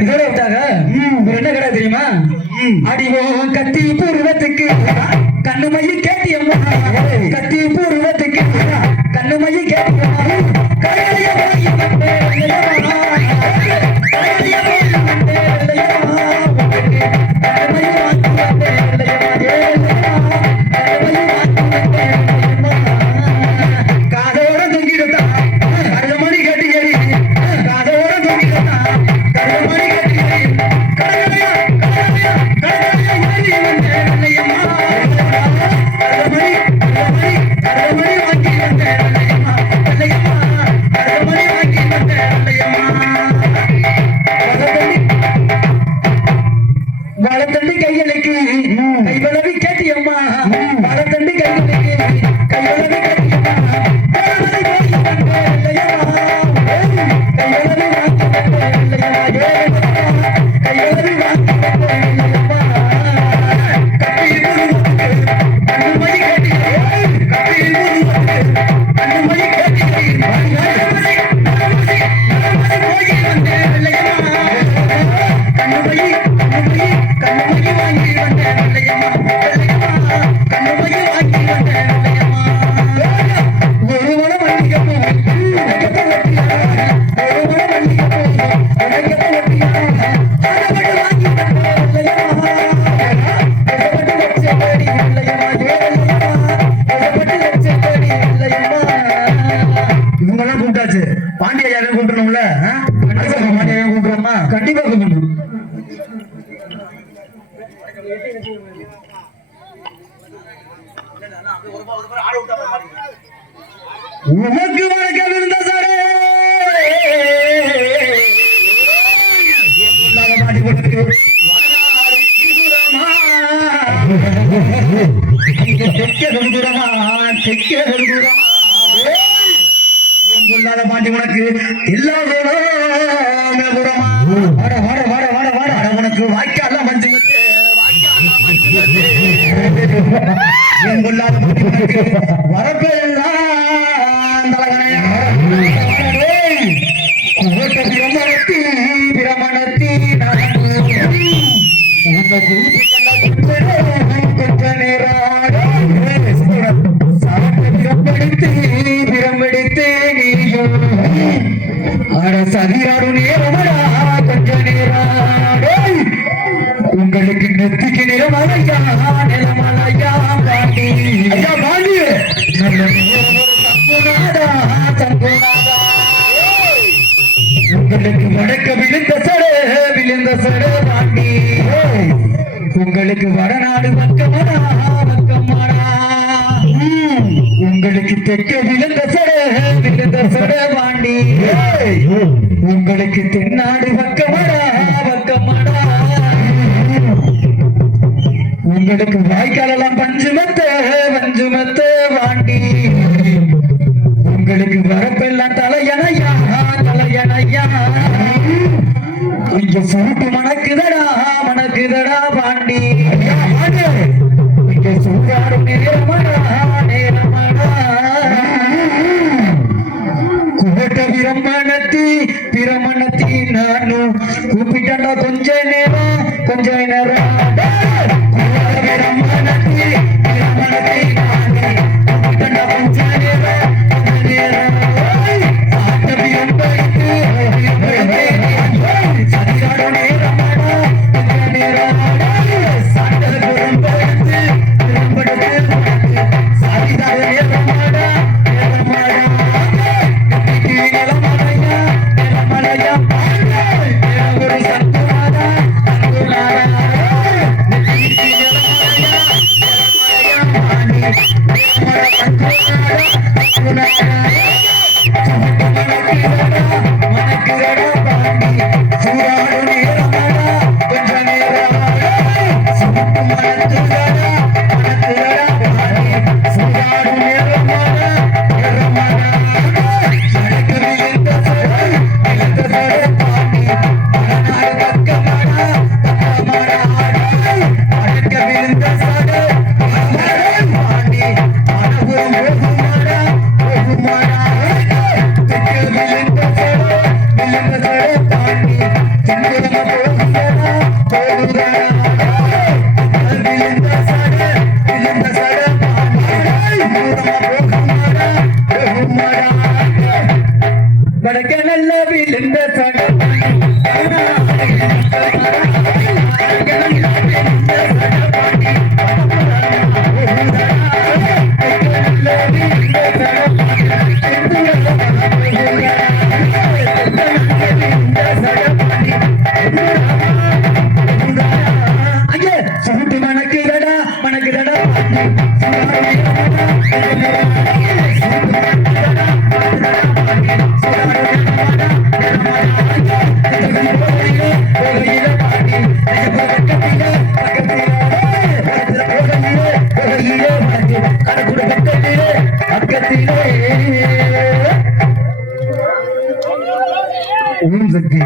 இதோட விட்டாங்க என்ன கடை தெரியுமா? அடிவோ கத்தி பூர்வத்துக்கு கண்ணுமையை கேட்டியம்மா, கத்தி பூர்வத்துக்கு கண்ணுமையை கேட்டியம்மா, கரையலைய போய் பாண்டியா கூப்பிடணும்ல? பாண்டியா கூப்பிடுறோமா? கண்டிப்பா கூப்பிடணும். உனக்கு வணக்கம் இருந்த சாரே பாட்டி போட்டு பாண்டி உனக்கு உனக்கு வாய்க்கால மஞ்சு வரப்பெல்லாம் பிரமணத்தி பிரம்படித்து சதியாரு நேரமடா கொஞ்ச நேரம் உங்களுக்கு நெத்திக்கு நிறமலையா நிலமலையா பாண்டி ஐயா பாண்டி உங்களுக்கு வடக்க விழுந்த சட பாண்டி உங்களுக்கு வடநாடு பக்கமடா உங்களுக்கு தெற்க விழுந்த சட பாண்டி உங்களுக்கு தென்னாடு பக்கமடா உங்களுக்கு வாய்க்காலெல்லாம் பஞ்சுமத்த வாண்டி உங்களுக்கு வரப்பெல்லாம் தலையணையா இங்க சுருட்டு மணக்குதடா பாண்டி இங்க சூடாடு நேரமடா குவட்ட பிரமணத்தி நானும் கூப்பிட்டா கொஞ்ச நேரம் Mara வடக்க நல்ல விழுந்த சுருட்டு மணக்குதடா மணக்குதடா ஓம் சக்தி